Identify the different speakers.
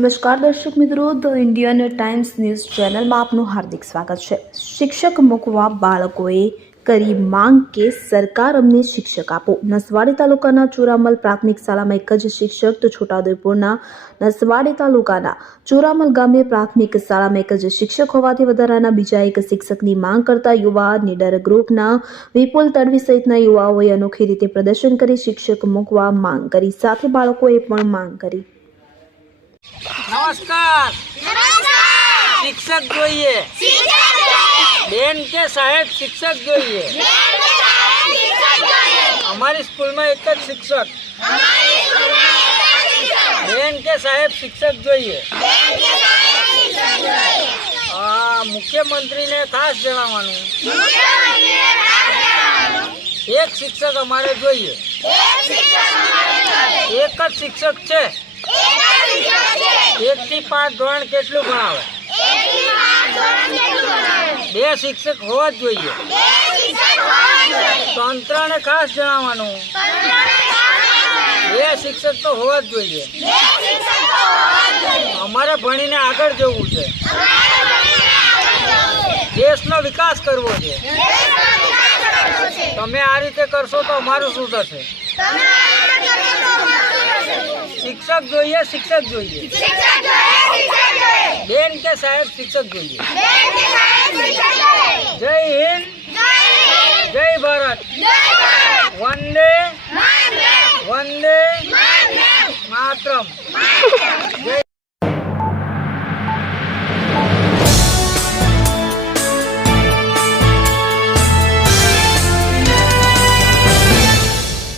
Speaker 1: નમસ્કાર દર્શક મિત્રો, ધ ઇન્ડિયન ટાઈમ્સ ન્યૂઝ ચેનલમાં આપનું હાર્દિક સ્વાગત છે. શિક્ષક મૂકવા બાળકોએ કરી માંગ કે સરકાર અમને શિક્ષક આપો. નસવાડી તાલુકાના ચોરામલ પ્રાથમિક શાળામાં એક જ શિક્ષક તો છોટાઉદેપુરના નસવાડી તાલુકાના ચોરામલ ગામે પ્રાથમિક શાળામાં એક જ શિક્ષક હોવાથી વધારાના બીજા એક શિક્ષકની માંગ કરતા યુવા નીડર ગ્રુપના વિપુલ તડવી સહિતના યુવાઓએ અનોખી રીતે પ્રદર્શન કરી શિક્ષક મૂકવા માંગ કરી. સાથે બાળકોએ પણ માંગ કરી.
Speaker 2: નમસ્કાર. શિક્ષક જોઈએ. બેન કે સાહેબ શિક્ષક જોઈએ. અમારી સ્કૂલમાં એક જ શિક્ષક. બેન કે સાહેબ શિક્ષક જોઈએ. આ મુખ્યમંત્રીને ખાસ જણાવવાનું. એક શિક્ષક અમારે જોઈએ. એક જ શિક્ષક છે. એક થી પાંચ ધોરણ કેટલું ભણાવે? બે શિક્ષક હોવા જ જોઈએ. તંત્રને ખાસ જણાવવાનું. બે શિક્ષક તો હોવા જ જોઈએ. અમારે ભણીને આગળ જવું છે. દેશનો વિકાસ કરવો છે. તમે આ રીતે કરશો તો અમારું શું થશે? શિક્ષક જોઈએ શિક્ષક જોઈએ. બેન કે સાહેબ શિક્ષક જોઈએ. જય હિન્દ. જય ભારત. વંદે. વંદે. માતરમ. જય